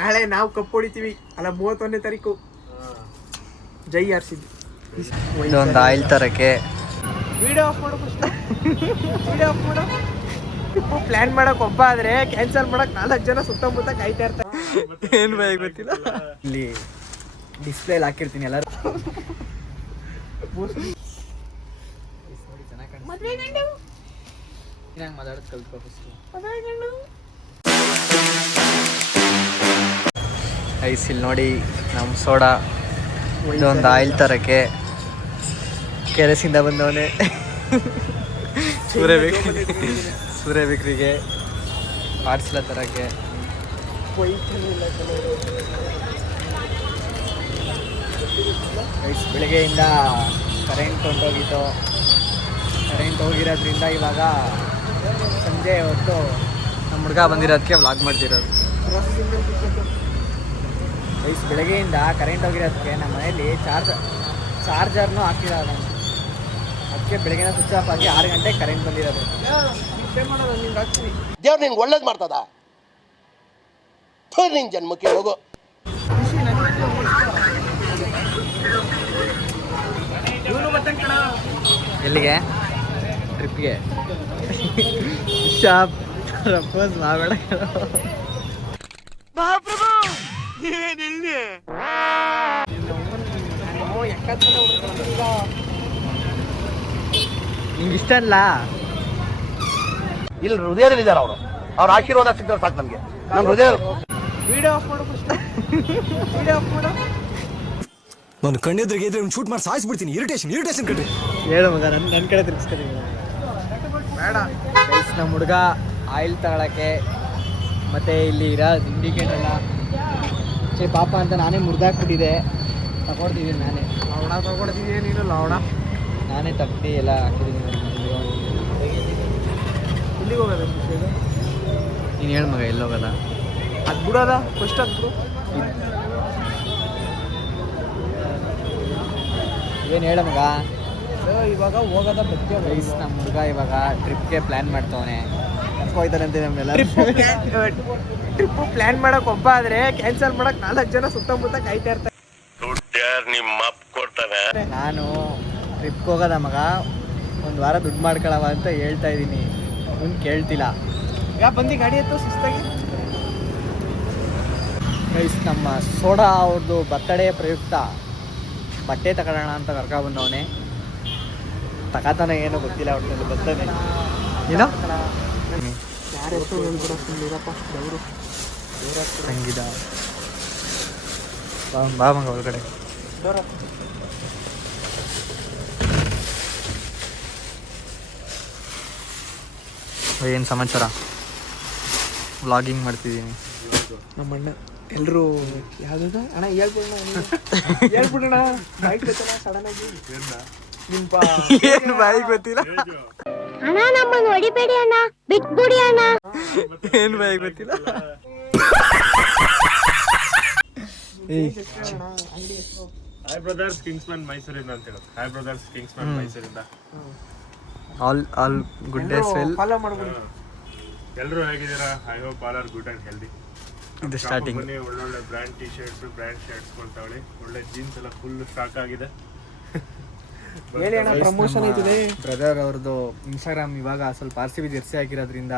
ನಾಳೆ ನಾವು ಕಪ್ ಹೊಡಿತೀವಿ ಅಲ್ಲ 31ನೇ ತಾರೀಕು. ಜೈ RCB. ಇದೊಂದು ಆಯಿಲ್ ತರಕ್ಕೆ ವಿಡಿಯೋ ಆಫ್ ಮಾಡು ಫಸ್ಟ್. ವಿಡಿಯೋ ಆಫ್ ಮಾಡು. ಟ್ರಿಪ್ಪು ಪ್ಲಾನ್ ಮಾಡಕ್ ಒಬ್ಬ ಆದ್ರೆ ಕ್ಯಾನ್ಸಲ್ ಮಾಡಕ್ 4 ಜನ ಸುತ್ತಮುತ್ತ ಕಾಯ್ತಾ ಇರ್ತಾರೆ. ಏನು ಭಯ ಗೊತ್ತಿಲ್ಲ. ಇಲ್ಲಿ ಡಿಸ್ಪ್ಲೇ ಹಾಕಿರ್ತೀನಿ ಎಲ್ಲರೂ. ಮಾತಾಡೋದು ಕಲ್ತ್ಕೋ ಐಸ್. ಇಲ್ಲಿ ನೋಡಿ ನಮ್ಮ ಸೋಡಾ. ಇದೊಂದು ಆಯಿಲ್ ತರಕ್ಕೆ ಕೆರೆಸಿಂದ ಬಂದವನೇ. ಸೂರ್ಯ ಬಿಕ್ರಿಗೆ ಪಾರ್ಸಲ ತರಕ್ಕೆ. ಬೆಳಗ್ಗೆಯಿಂದ ಕರೆಂಟ್ ಹೊಂಟೋಗಿತ್ತು. ಕರೆಂಟ್ ಹೋಗಿರೋದ್ರಿಂದ ಇವಾಗ ಸಂಜೆ ಹೊತ್ತು ನಮ್ಮ ಹುಡುಗ ಬಂದಿರೋದಕ್ಕೆ ವ್ಲಾಗ್ ಮಾಡ್ತಿರೋದು. ಬೆಳಗ್ಗೆಯಿಂದ ಕರೆಂಟ್ ಹೋಗಿರೋದಕ್ಕೆ ನಮ್ಮ ಮನೇಲಿ ಚಾರ್ಜರ್ನೂ ಹಾಕಿರೋದು. ಅದಕ್ಕೆ ಬೆಳಗ್ಗೆನ ಸ್ವಿಚ್ ಆಫ್ ಆಗಿ 6 ಗಂಟೆಗೆ ಕರೆಂಟ್ ಬಂದಿರೋದು. ದೇವ್ರು ನಿಂಗೆ ಒಳ್ಳೇದು ಮಾಡ್ತದ. ನಿನ್ ಜನ್ಮಕ್ಕೆ ಹೋಗೋ. ಎಲ್ಲಿಗೆ? ಟ್ರಿಪ್ಗೆ. ಶಾಪ್ ಪ್ರಪೋಸ್ ಮಾಡಬೇಡ. ನಿಂಗೆ ಇಷ್ಟ ಅಲ್ಲ? ಇಲ್ಲಿ ಹೃದಯದಲ್ಲಿದ್ದಾರೆ ಅವರು. ಅವ್ರ ಆಶೀರ್ವಾದ ಸಿಗ್ತಾರೆ ಸಾಕು ನಮ್ಗೆ. ನಮ್ಮ ಹೃದಯ. ವಿಡಿಯೋ ಆಫ್ ಮಾಡು ಫಸ್ಟ್. ವಿಡಿಯೋ ಆಫ್ ಮಾಡು. ನಾನು ಕಣ್ಣೆದ್ರಿಗೆ ಇದ್ರೆ ಒಂದು ಶೂಟ್ ಮಾಡಿ ಸಾಯಿಸ್ಬಿಡ್ತೀನಿ. ಇರಿಟೇಷನ್ ಕಟ್ರಿ. ಹೇಳು ಮಗ, ನನ್ನ ಕಡೆ ತಿರ್ಗಿಸ್ತೀನಿ. ಬೇಡ ಗೈಸ್, ನಮ್ಮ ಹುಡುಗ ಆಯಿಲ್ ತಗೊಳಕ್ಕೆ ಮತ್ತೆ ಇಲ್ಲಿ ಇರೋ ಇಂಡಿಕೇಟರ್ ಎಲ್ಲ ಪಾಪ ಅಂತ ನಾನೇ ಮುರಿದಾಕ್ಬಿಟ್ಟಿದೆ. ತಗೊಳ್ತಿದ್ದೀನಿ ನಾನೇ. ಲವಣ ತಗೊಳ್ತಿದ್ದೀಯ ನೀನು? ಲವಣ ನಾನೇ ತಪ್ಪಿ ಎಲ್ಲ ಹಾಕಿದ್ದೀನಿ. ಎಲ್ಲಿಗೆ ಹೋಗೋದು? ನೀನು ಹೇಳು ಮಗ, ಎಲ್ಲಿ ಹೋಗೋದ? ಅದು ಬಿಡೋದ ಫಸ್ಟ್. ಅದು ಬಿಡು. ಏನು ಹೇಳ ಮಗ? ಇವಾಗ ಹೋಗೋದ ಬಗ್ಗೆ. ಗೈಸ್, ನಮ್ಮ ಹುಡುಗ ಇವಾಗ ಟ್ರಿಪ್ಗೆ ಪ್ಲ್ಯಾನ್ ಮಾಡ್ತವನೆ. ಹೋಯ್ತಾನಂತೆ ನಮ್ಮೆಲ್ಲ. ಟ್ರಿಪ್ಪು ಪ್ಲಾನ್ ಮಾಡಕ್ ಒಬ್ಬ ಆದ್ರೆ ಕ್ಯಾನ್ಸಲ್ ಮಾಡಕ್ 4 ಜನ ಸುತ್ತಮುತ್ತ ಕಾಯ್ತಾ ಇರ್ತಾರೆ. ನಾನು ಟ್ರಿಪ್ಗೆ ಹೋಗೋದ ಮಗ, 1 ವಾರ ದುಡ್ಡು ಮಾಡ್ಕೊಳವ ಅಂತ ಹೇಳ್ತಾ ಇದ್ದೀನಿ. ಇವ್ನು ಕೇಳ್ತಿಲ್ಲ. ಯಾ ಬಂದು ಗಾಡಿ ಎತ್ತು ಶಿಸ್ತಾಗಿ. ಗೈಸ್, ನಮ್ಮ ಸೋಡಾ ಅವ್ರದ್ದು ಬರ್ತಡೇ ಪ್ರಯುಕ್ತ ಬಟ್ಟೆ ತಗೊಳ್ಳೋಣ ಅಂತ ಕರ್ಕೊಂಡ್ಬಂದವನೇ. ತಗೋತಾನೆ ಏನೋ ಗೊತ್ತಿಲ್ಲ. ಒಟ್ಟಿನಲ್ಲಿ ಬರ್ತಾನೆ. ಏನೋ ಯಾರ ಹೆಸರು ಹೇಳ್ಬಿಡ ಸುಮ್ಮನಿರಪ್ಪ. ದೇವರು ಸಂಗೀತ ಬಾ ಮಗ ಒಳಗಡೆ. ಏನು ಸಮಾಚಾರ? ವ್ಲಾಗಿಂಗ್ ಮಾಡ್ತಿದ್ದೀನಿ. ನಮ್ಮ ಅಣ್ಣ ಎಲ್ಲರೂ ಯಾವ್ದು ಅಣ್ಣ ಹೇಳ್ಬಿಡೋಣ. ಬೈಕ್ ಗೊತ್ತಲ್ಲ ಸಡನ್ ಆಗಿ ಏನು ಬಾಯಿ ಗೊತ್ತಿಲ್ಲ. ಅಣ್ಣ ನಮ್ಮನ್ನು ಹೊಡಿಬೇಡಿ ಅಣ್ಣ, ಬಿಟ್ಬಿಡಿ ಅಣ್ಣ. ಏನು ಬಾಯಿ ಗೊತ್ತಿಲ್ಲ. ಹಾಯ್ ಬ್ರದರ್ಸ್ ಕಿಂಗ್ಸ್ಮನ್ ಮೈಸೂರಿಂದ ಅಂತ ಹೇಳೋದು. ಹಾಯ್ ಬ್ರದರ್ಸ್ ಕಿಂಗ್ಸ್ಮನ್ ಮೈಸೂರಿಂದ. All good days well. Follow ಮಾಡ್ಬಿಡಿ. ಎಲ್ಲರೂ ಹೇಗಿದ್ದೀರಾ? I hope all are good and healthy. ಇದು ಸ್ಟಾರ್ಟಿಂಗ್. ಒಳ್ಳೊಳ್ಳೆ brand T shirts, brand shirts ಕೊಂತಾವಳಿ. ಒಳ್ಳೆ ಜೀನ್ಸ್ ಎಲ್ಲ ಫುಲ್ ಸ್ಟಾಕ್ ಆಗಿದೆ. ಹೇಳಿ ಅಣ್ಣ, ಪ್ರಮೋಷನ್ ಐತಿದೆ. ಬ್ರದರ್ ಅವ್ರದ್ದು ಇನ್ಸ್ಟಾಗ್ರಾಮ್ ಇವಾಗ ಸ್ವಲ್ಪ RCB ಜೆರ್ಸಿ ಹಾಕಿರೋದ್ರಿಂದ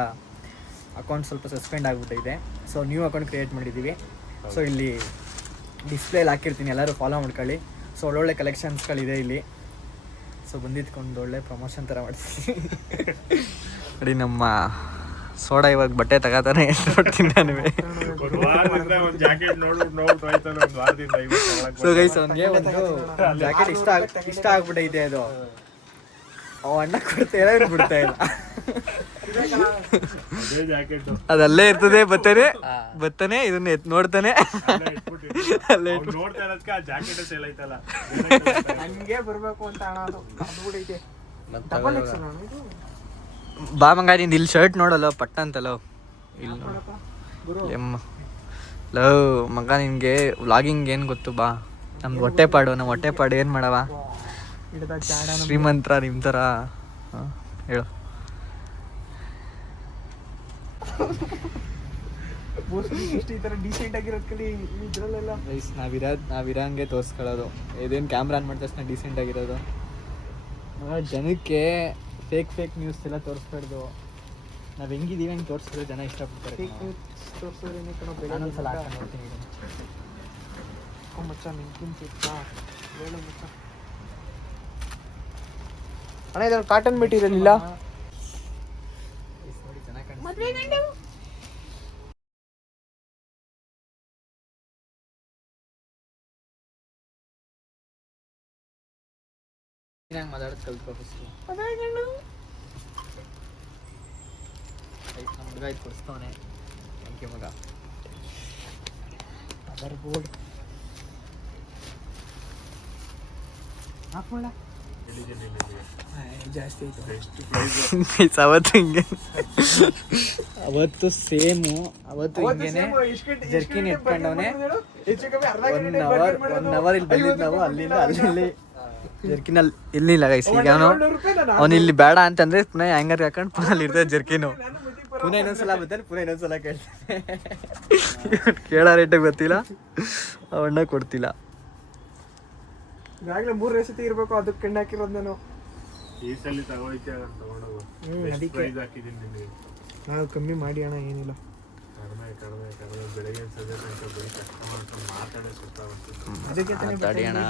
ಅಕೌಂಟ್ ಸ್ವಲ್ಪ ಸಸ್ಪೆಂಡ್ ಆಗಿಬಿಟ್ಟಿದೆ. ಸೊ ನ್ಯೂ ಅಕೌಂಟ್ ಕ್ರಿಯೇಟ್ ಮಾಡಿದ್ದೀವಿ. ಸೊ ಇಲ್ಲಿ ಡಿಸ್ಪ್ಲೇಲಿ ಹಾಕಿರ್ತೀನಿ, ಎಲ್ಲರೂ ಫಾಲೋ ಮಾಡ್ಕೊಳ್ಳಿ. ಸೊ ಒಳ್ಳೊಳ್ಳೆ ಕಲೆಕ್ಷನ್ಸ್ಗಳಿದೆ ಇಲ್ಲಿ. ಸೊ ಬಂದಿದ್ಕೊಂಡು ಒಳ್ಳೆ ಪ್ರಮೋಷನ್ ಥರ ಮಾಡ್ತೀನಿ. ನೋಡಿ ನಮ್ಮ ಸೋಡಾ ಇವಾಗ ಬಟ್ಟೆ ತಗೋತಾನೆ. ನೋಡ್ತೀನಿ ನಾನು. ಸೊ ಗೈಸ್, ಅವನಿಗೆ ಒಂದು ಜಾಕೆಟ್ ಇಷ್ಟ ಆಗ್ಬಿಟ್ಟೈತೆ. ಅದು ಅಣ್ಣ ಕೊಡ್ತಾ ಬಿಡ್ತಾ ಇಲ್ಲ. ಅದಲ್ಲೇ ಇರ್ತದೆ. ಬತ್ತಾನೆ ಇದನ್ನ ನೋಡ್ತಾನೆ. ಹಂಗೆ ಬರ್ಬೇಕು ಅಂತ ಅಣ್ಣ. ಅದು ಬಿಡೈತೆ. ಬಾ ಮಂಗ, ನಿಂದು ಇಲ್ಲಿ ಶರ್ಟ್ ನೋಡಲ್ಲ ಪಟ್ಟ ಅಂತಲೋ. ಇಲ್ಲಿ ಎಮ್ಮ ಲವ್ ಮಗ, ನಿನಗೆ ವ್ಲಾಗಿಂಗ್ ಏನು ಗೊತ್ತು? ಬಾ, ನಮ್ದು ಹೊಟ್ಟೆಪಾಡು. ನಮ್ಮ ಹೊಟ್ಟೆಪಾಡು ಏನು ಮಾಡವ? ಶ್ರೀಮಂತರ ನಿಮ್ಮ ಥರ. ಹೇಳು. ಇಷ್ಟು ಈ ಥರ ಡೀಸೆಂಟ್ ಆಗಿರೋದ್ ಕಲಿ ಇದ್ರಲ್ಲೆಲ್ಲ ಗೈಸ್ ನಾವಿರಂಗೆ ತೋರಿಸ್ಕೊಳ್ಳೋದು. ಇದೇನು ಕ್ಯಾಮ್ರಾ ಆನ್ ಮಾಡಿದ ತಕ್ಷಣ ಡೀಸೆಂಟ್ ಆಗಿರೋದು. ಜನಕ್ಕೆ ಫೇಕ್ ನ್ಯೂಸ್ ಎಲ್ಲ ತೋರಿಸ್ಬಾರ್ದು. ನಾವು ಹೆಂಗಿದೀವಿ ಹಂಗೆ ತೋರಿಸಿದ್ರೆ ಜನ ಇಷ್ಟಪಡ್ತಾರೆ. ತೋರಿಸೋರೇನೆ ಕಣೋ ಬೆಳೆ ನಾನೊಂದ್ಸಲ ಹಾಕೊಂಡು ನೋಡ್ತೀನಿ. ಮಚ್ಚ ನಿಂಕಿನ್ ಸಿಕ್ತಾ ಹೇಳು ಮಚ್ಚ. ಅಣ್ಣ ಇದ್ರಲ್ಲಿ ಕಾಟನ್ ಮೆಟೀರಿಯಲ್ ಇಲ್ಲ. ನೋಡಿ ಚೆನ್ನಾಗಿ ಕಾಣಿಸ್ತಿದೆ. ಹಂಗೆ ಮಾತಾಡೋದು ಕಲ್ತ್ಕೊ ಫಸ್ಟು. ನಮ್ಮ ಹುಡುಗ ಇದು ಕೊಡಿಸ್ತವನೆ. ಥ್ಯಾಂಕ್ ಯು ಮಗ. ಅದರ್ ಬೋರ್ಡ್ ಹಾಕೋಣ ಜಾಸ್ತಿ ಆಯ್ತು. ಅವತ್ತು ಹಿಂಗೆ ಅವತ್ತು ಸೇಮು. ಅವತ್ತು ಹಿಂಗೇನೆ ಜರ್ಕಿನ್ ಇಟ್ಕೊಂಡವನೆ. ಒನ್ ಅವರ್ ಇಲ್ಲಿ ಬಂದಿದ್ದು ನಾವು. ಅಲ್ಲಿಂದ ಅಲ್ಲಿ ಜರ್ಕಿನಲ್ಲಿ ಇಲ್ಲಿಲ್ಲ ಗೈಸ್. ಈಗ ಅವನು ಇಲ್ಲಿ ಬೇಡ ಅಂತಂದ್ರೆ ಪುನಃ ಹ್ಯಾಂಗರ್ ಹಾಕೊಂಡು ಪುನಃ ಅಲ್ಲಿ ಇರ್ತದೆ ಜರ್ಕಿನು. ಪುನಃ ಇನ್ನೊಂದ್ಸಲ ಬರ್ತಾನೆ, ಪುನಃ ಇನ್ನೊಂದ್ಸಲ ಕೇಳ್ತಾನೆ. ಕೇಳೋ ರೇಟಿಗೆ ಗೊತ್ತಿಲ್ಲ, ಅವಣ್ಣ ಕೊಡ್ತಿಲ್ಲ. ಈಗಾಗಲೇ 3 ರೆಸಿಪಿ ಇರಬೇಕು. ಅದಕ್ಕೆ ಕೆಂಡ ಹಾಕಿರೋದು ನಾನು. ಈ ಸಲ ತಗೊಳ್ತೀಯ ತಗೊಂಡೋಗು. ಅದಕ್ಕೆ ಪ್ರೈಸ್ ಹಾಕಿದ್ದೀನಿ ನಿಮಗೆ. ನಾವು ಕಮ್ಮಿ ಮಾಡಿ ಅಣ್ಣ, ಏನಿಲ್ಲ. ಕಡಿಮೆ ಬೆಳಗ್ಗೆ ಸದ್ಯ ತನಕ ಬರೀ ಕಸ್ಟಮರ್ ಮಾತಾಡೋ ಸುತ್ತಾಗ್ಬಿಡ್ತೀನಿ. ಅದಕ್ಕೆ ತಾನೇ ಮಾತಾಡಿ ಅಣ್ಣ,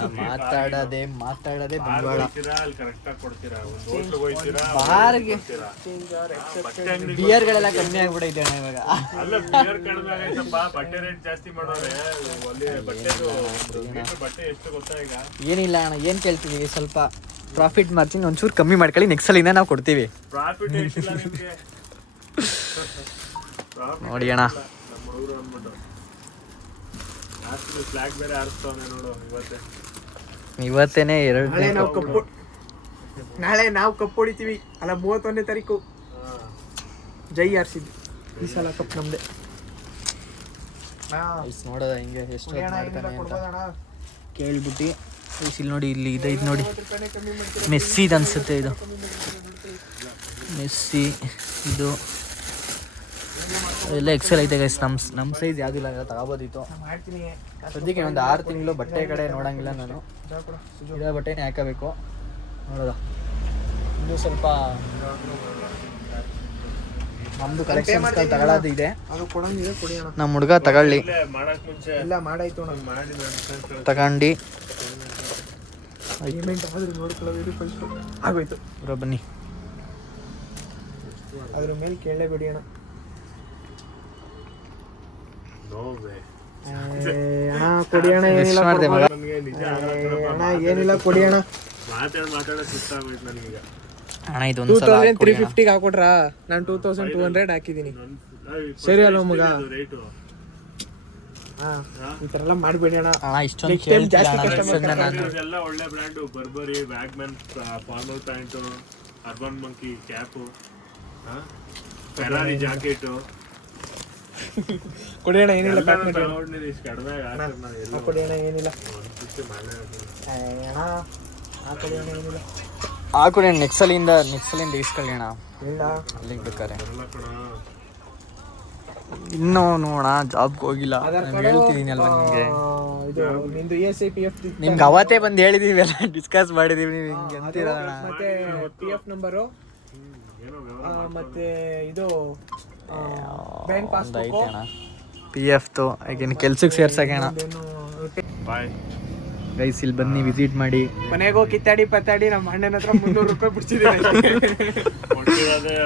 ಮಾತಾಡೋದೇ ಬಂಡವಾಳ. ಅಲ್ಲಿ ಕರೆಕ್ಟಾಗಿ ಕೊಡ್ತೀರಾ. ಒಂದು ಹೋಟ್ಲಿಗೆ ಹೋಗ್ತೀರಾ, ಬಾರ್ಗೆ ಬಟ್ಟೆ ಅಂಗಡಿ ಬಿಯರ್ಗಳೆಲ್ಲ ಕಮ್ಮಿ ಆಗ್ಬಿಟ್ಟೈತೆ ಅಣ್ಣ ಇವಾಗ. ಅಲ್ಲ ಬಿಯರ್ ಕಡಿಮೆ ಆಗೈತಪ್ಪ, ಬಟ್ಟೆ ರೇಟ್ ಜಾಸ್ತಿ ಮಾಡೋರೆ. ಅಲ್ಲಿ ಬಟ್ಟೆ ಎಷ್ಟು ಗೊತ್ತಾ ಈಗ? ಏನಿಲ್ಲ ಅಣ್ಣ, ಏನು ಕೇಳ್ತೀವಿ, ಸ್ವಲ್ಪ ಪ್ರಾಫಿಟ್ ಮಾರ್ಜಿನ್ ಒಂಚೂರು ಕಮ್ಮಿ ಮಾಡ್ಕೊಳ್ಳಿ. ನೆಕ್ಸ್ಟ್ ಸಲಿಂದ ನಾವು ಕೊಡ್ತೀವಿ. ಪ್ರಾಫಿಟ್ ಎಷ್ಟಿಲ್ಲ ನಿಮಗೆ ನೋಡಿ ಅಣ್ಣ. ನಮ್ಮ ಹುಡುಗರು ಅಂದ್ಬಿಟ್ಟು ಹಾಸ್ಪಿಟಲ್ ಫ್ಲಾಗ್ ಬೇರೆ ಹಾರಿಸ್ತವನೆ ನೋಡು. ಇವತ್ತೇನೆ ನಾಳೆ ನಾವು ಕಪ್ ಹೊಡಿತೀವಿ. ಅಲ್ಲ 31ನೇ ತಾರೀಕು ಜೈ ಆರ್ಸಿದ್ವಿ. ಈ ಸಲ ಕಪ್ ನಮ್ದೆ. ನೋಡೋದ ಹಿಂಗೆ ಎಷ್ಟು ಮಾಡ್ತಾನೆ ಅಂತ ಕೇಳ್ಬಿಟ್ಟು. ಇಲ್ಲಿ ನೋಡಿ, ಇಲ್ಲಿ ಇದೆ, ಇದು ನೋಡಿ ಮೆಸ್ಸಿ ಇದು ಅನ್ಸುತ್ತೆ. ಇದು ಮೆಸ್ಸಿ, ಇದು ಎಲ್ಲ ಎಕ್ಸೆಲ್ ಐತೆ ಗೈಸ್. ನಮ್ಮ ಸೈಜ್ ಯಾವುದಿಲ್ಲ, ತಗೋಬೋದಿತ್ತು. ಸದ್ಯಕ್ಕೆ ಒಂದು 6 ತಿಂಗಳು ಬಟ್ಟೆ ಕಡೆ ನೋಡಂಗಿಲ್ಲ ನಾನು. ಇರೋ ಬಟ್ಟೆನೇ ಹಾಕಬೇಕು. ನೋಡೋದ ಇನ್ನೂ ಸ್ವಲ್ಪ ನಮ್ಮದು ಕಲೆಕ್ಷನ್ಸ್ಗಳು ತಗೊಳ್ಳೋದು ಇದೆ. ಅದು ಕೊಡಂಗಿದೆ, ಕೊಡಿ ಅಣ್ಣ. ನಮ್ಮ ಹುಡುಗ ತಗೊಳ್ಳಿ. ಮಾಡಕ್ ಮುಂಚೆ ಎಲ್ಲ ಮಾಡಾಯ್ತು ಅಣ್ಣ. ಮಾಡಿ ನಾನು ತಗೊಂಡು ಪೇಮೆಂಟ್ ಆದ್ರೆ ನೋಡ್ಕೊಳ್ಳೋದು ಫಸ್ಟ್ ಆಗೋಯ್ತು. ಬರೋ ಬನ್ನಿ. ಅದ್ರ ಮೇಲೆ ಕೇಳಲೇಬೇಡಿ ಅಣ್ಣ. ನೋವೇ ಅಣ್ಣ ಕೊಡಿ ಅಣ್ಣ, ಏನಿಲ್ಲ ಮಾಡ್ದೆ ಮಗ. ನನಗೆ ನಿಜ ಅಣ್ಣ, ಏನಿಲ್ಲ ಕೊಡಿ ಅಣ್ಣ. ಮಾತಾಡೋ ಸುತ್ತಾಗ್ಬಿಟ್ಟು ನನಗೀಗ. ಅಣ್ಣ ಇದೊಂದು ಸಲ 2350 ಹಾಕೊಟ್ರಾ? ನಾನು 2200 ಹಾಕಿದ್ದೀನಿ. ಸರಿ ಅಲ್ವ ಮಗ? ರೇಟು ಈ ಥರ ಎಲ್ಲ ಮಾಡಬೇಡಿ ಅಣ್ಣ. ಇಷ್ಟೊಂದು Next time ಜಾಸ್ತಿ ಕೇಳ್ತಿಲ್ಲ ನಾನು. ಎಲ್ಲ ಒಳ್ಳೆ ಬ್ರ್ಯಾಂಡು. ಬರ್ಬರಿ, ವ್ಯಾಗ್ಮನ್, formal pant, Urban Monkey cap, Ferrari jacket. ಕೊಡಿ ಅಣ್ಣ, ಏನಿಲ್ಲ ಪ್ಯಾಕ್ ಮಾಡಿ. ನೋಡಿದ್ರೆ ಇಷ್ಟು ಕಡಿಮೆ ಕೊಡಿ ಅಣ್ಣ, ಏನಿಲ್ಲ. ಅಣ್ಣ ಕೊಡಿ ಅಣ್ಣ, ಏನಿಲ್ಲ. ಹಾಕು ನೆಕ್ಸ್ಟ್ ಸಲಿಂದ ಇಸ್ಕೊಳ್ಳಿ ಅಣ್ಣ. ಇಲ್ಲ ಅಲ್ಲಿಗೆ ಬೇಕಾರೆ ಇನ್ನೂ ನೋಡ ಜಾಬ್ಗೆ ಹೋಗಿಲ್ಲ. ನಾನು ಹೇಳ್ತಿದ್ದೀನಿ ಅಲ್ವಾ ನಿಮಗೆ. ಇದು ನಿಂದು ESI-PF ನಿಮ್ಗೆ ಅವತ್ತೇ ಬಂದು ಹೇಳಿದೀವಿ, ಎಲ್ಲ ಡಿಸ್ಕಸ್ ಮಾಡಿದೀವಿ. ನೀವು ಹಿಂಗೆ ಅಂತೀರಲ್ಲ. ಮತ್ತೆ PF ನಂಬರು ಮತ್ತೆ ಇದು ಬ್ಯಾಂಕ್ ಪಾಸ್ಬುಕ್ ಐತೆ ಅಣ್ಣ. PF ಹಾಗೇನು ಕೆಲ್ಸಕ್ಕೆ ಸೇರ್ಸೋಣ. ಬಾಯ್ ಗೈಸ್ ಇಲ್ಲಿ ಬನ್ನಿ, ವಿಸಿಟ್ ಮಾಡಿ. ಮನೆಗೋ ಕಿತ್ತಾಡಿ ಪತ್ತಾಡಿ ನಮ್ಮ ಅಣ್ಣನ ಹತ್ರ 300 ರೂಪಾಯಿ ಬಿಡ್ಸಿದ್ದೀನಿ.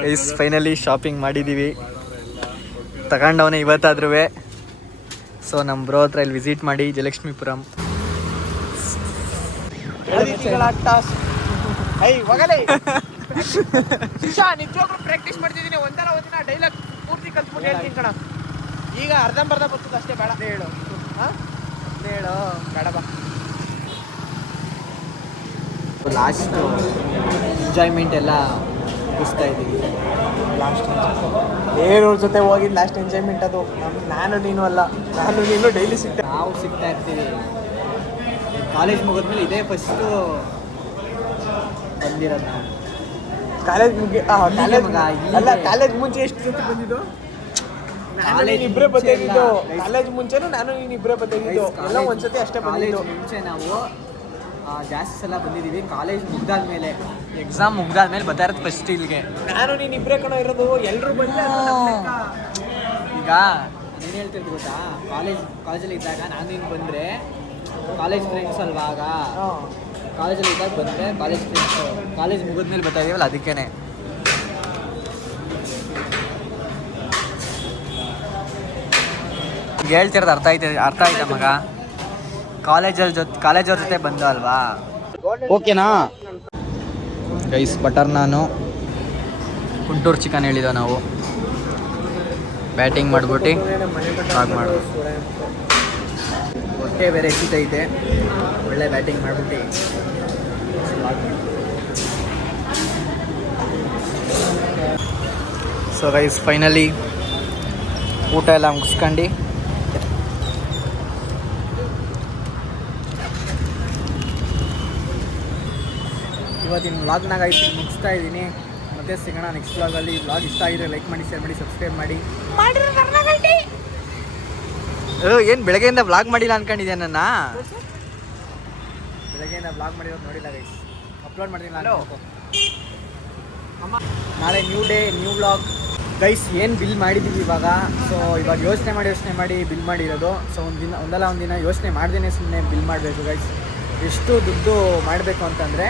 ಗೈಸ್ ಫೈನಲಿ ಶಾಪಿಂಗ್ ಮಾಡಿದ್ದೀವಿ. ತಗೊಂಡವನೇ ಇವತ್ತಾದ್ರೂ. ಸೊ ನಮ್ಮ ಬ್ರೋ ಹತ್ರ ಇಲ್ಲಿ ವಿಸಿಟ್ ಮಾಡಿ, ಜಯಲಕ್ಷ್ಮೀಪುರಂ. ನಿಜವಾಗ್ಲೂ ಪ್ರಾಕ್ಟೀಸ್ ಮಾಡ್ತಿದ್ದೀನಿ. ಒಂದಲ್ಲ ಒಂದಿನ ಡೈಲಾಗ್ ಪೂರ್ತಿ ಕಲ್ತ್ಬಿಟ್ಟು ಹೇಳ್ತೀನಿ ಕಣ. ಈಗ ಅರ್ಧಂಬರ್ಧ ಬರ್ತದೆ ಅಷ್ಟೇ. ಬೇಡ ಹೇಳು, ಹೇಳು ಬೇಡ ಬಾ. ಲಾಸ್ಟ್ ಎಂಜಾಯ್ಮೆಂಟ್ ಎಲ್ಲ ಮುಗಿಸ್ತಾ ಇದ್ದೀವಿ. ಲಾಸ್ಟ್ ಬೇರೆಯವ್ರ ಜೊತೆ ಹೋಗಿದ್ದು ಲಾಸ್ಟ್ ಎಂಜಾಯ್ಮೆಂಟ್ ಅದು. ನಾನು ನೀನು ಅಲ್ಲ, ನಾನು ನೀನು ಡೈಲಿ ನಾವು ಸಿಗ್ತಾ ಇರ್ತೀವಿ. ಕಾಲೇಜ್ ಮುಗಿದ್ಮೇಲೆ ಇದೇ ಫಸ್ಟು ಬಂದಿರೋದು ನಾವು. ಕಾಲೇಜ್ ಕಾಲೇಜ್ ಅಲ್ಲ, ಕಾಲೇಜ್ ಮುಂಚೆ ಎಷ್ಟು ಜೊತೆ ಬಂದಿದ್ದು? ಇಬ್ಬರೇ ಬಂದಿದ್ದು ಕಾಲೇಜ್ ಮುಂಚೆನೂ ನಾನು ನೀನು ಇಬ್ಬರೇ ಬಂದಿದ್ದು ಎಲ್ಲ ಒಂದ್ಸತಿ ಅಷ್ಟೇ ಕಾಲೇಜ್ ಬಂದಿದ್ದು ಮುಂಚೆ ನಾವು ಜಾಸ್ತಿ ಸಲ ಬಂದಿದ್ದೀವಿ. ಕಾಲೇಜ್ ಮುಗ್ದಾದ್ಮೇಲೆ ಎಕ್ಸಾಮ್ ಮುಗ್ದಾದ್ಮೇಲೆ ಬರ್ತಾ ಇರೋದು ಫಸ್ಟ್ ಇಲ್ಲಿಗೆ. ನಾನು ನೀನು ಇಬ್ಬರೇ ಕಣೋ ಇರೋದು, ಎಲ್ಲರೂ ಬಂದ್ರೆ ಈಗ ಏನು ಹೇಳ್ತಿರ್ತೀವಿ ಗೊತ್ತಾ, ಕಾಲೇಜಲ್ಲಿ ಇದ್ದಾಗ ನಾನು ನೀನು ಬಂದರೆ ಕಾಲೇಜ್ ಫ್ರೆಂಡ್ಸ್ ಅಲ್ವಾ, ಆಗ ಕಾಲೇಜಲ್ಲಿ ಇದ್ದಾಗ ಬಂದರೆ ಕಾಲೇಜ್ ಫ್ರೆಂಡ್ಸು. ಕಾಲೇಜ್ ಮುಗಿದ್ಮೇಲೆ ಬರ್ತಾ ಇದೀವಲ್ಲ ಅದಕ್ಕೇ. ಹೇಳ್ತಿರೋದು ಅರ್ಥ ಆಯ್ತಾ ಮಗ? ಕಾಲೇಜವ್ರ ಜೊತೆ ಬಂದು ಅಲ್ವಾ. ಓಕೆನಾ ಗೈಸ್? ಬಟರ್ ನಾನು ಗುಂಟೂರು ಚಿಕನ್ ಹೇಳಿದ ನಾವು ಬ್ಯಾಟಿಂಗ್ ಮಾಡ್ಬಿಟ್ಟು ಮಾಡು. ಹೊಟ್ಟೆ ಬೇರೆ ಎಸಿತೈತೆ, ಒಳ್ಳೆ ಬ್ಯಾಟಿಂಗ್ ಮಾಡ್ಬಿಟ್ಟು ಸೊ ಗೈಸ್ ಫೈನಲಿ ಊಟ ಎಲ್ಲ ಮುಗಿಸ್ಕೊಂಡು ಇವತ್ತಿನ ವ್ಲಾಗ್ನಾಗ ಮುಗಿಸ್ತಾ ಇದ್ದೀನಿ. ಮತ್ತೆ ಸಿಗೋಣ ನೆಕ್ಸ್ಟ್ ವ್ಲಾಗಲ್ಲಿ. ವ್ಲಾಗ್ ಇಷ್ಟ ಆಗಿದ್ರೆ ಲೈಕ್ ಮಾಡಿ, ಶೇರ್ ಮಾಡಿ, ಸಬ್ಸ್ಕ್ರೈಬ್ ಮಾಡಿ. ಏನು ಬೆಳಗ್ಗೆಯಿಂದ ವ್ಲಾಗ್ ಮಾಡಿಲ್ಲ ಅನ್ಕೊಂಡಿದ್ದೆ ನನ್ನ. ಬೆಳಗ್ಗೆಯಿಂದ ವ್ಲಾಗ್ ಮಾಡಿರೋದು ನೋಡಿಲ್ಲ ಗೈಸ್, ಅಪ್ಲೋಡ್ ಮಾಡಿದ್ದೀನಿ ನಾನು. ನಾಳೆ new day new vlog guys. ಏನು ಬಿಲ್ ಮಾಡಿದ್ದೀವಿ ಇವಾಗ. ಸೊ ಇವಾಗ ಯೋಚನೆ ಮಾಡಿ ಬಿಲ್ ಮಾಡಿರೋದು. ಸೊ ಒಂದಿನ ಯೋಚನೆ ಮಾಡ್ದೇ ಸುಮ್ಮನೆ ಬಿಲ್ ಮಾಡಬೇಕು ಗೈಸ್. ಎಷ್ಟು ದುಡ್ಡು ಮಾಡಬೇಕು ಅಂತಂದರೆ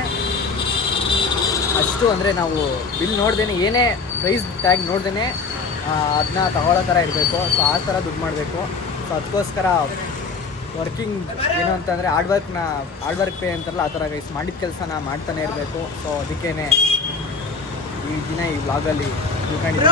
ಅಷ್ಟು, ಅಂದರೆ ನಾವು ಬಿಲ್ ನೋಡ್ದೇ, ಏನೇ ಪ್ರೈಸ್ ಟ್ಯಾಗ್ ನೋಡ್ದೇ ಅದನ್ನ ತಗೊಳ್ಳೋ ಥರ ಇರಬೇಕು. ಸೊ ಆ ಥರ ದುಡ್ಡು ಮಾಡಬೇಕು. ಸೊ ಅದಕ್ಕೋಸ್ಕರ ವರ್ಕಿಂಗ್ ಏನು ಅಂತಂದರೆ ಹಾರ್ಡ್ ವರ್ಕ್ ಪೇ ಅಂತಾರಲ್ಲ, ಆ ಥರ ಗೈಸ್ ಮಾಡಿದ ಕೆಲಸನ ಮಾಡ್ತಾನೆ ಇರಬೇಕು. ಸೊ ಅದಕ್ಕೇ ಈ ದಿನ ಈ ವ್ಲಾಗಲ್ಲಿ ತಿಳ್ಕೊಂಡಿದ್ದೀನಿ.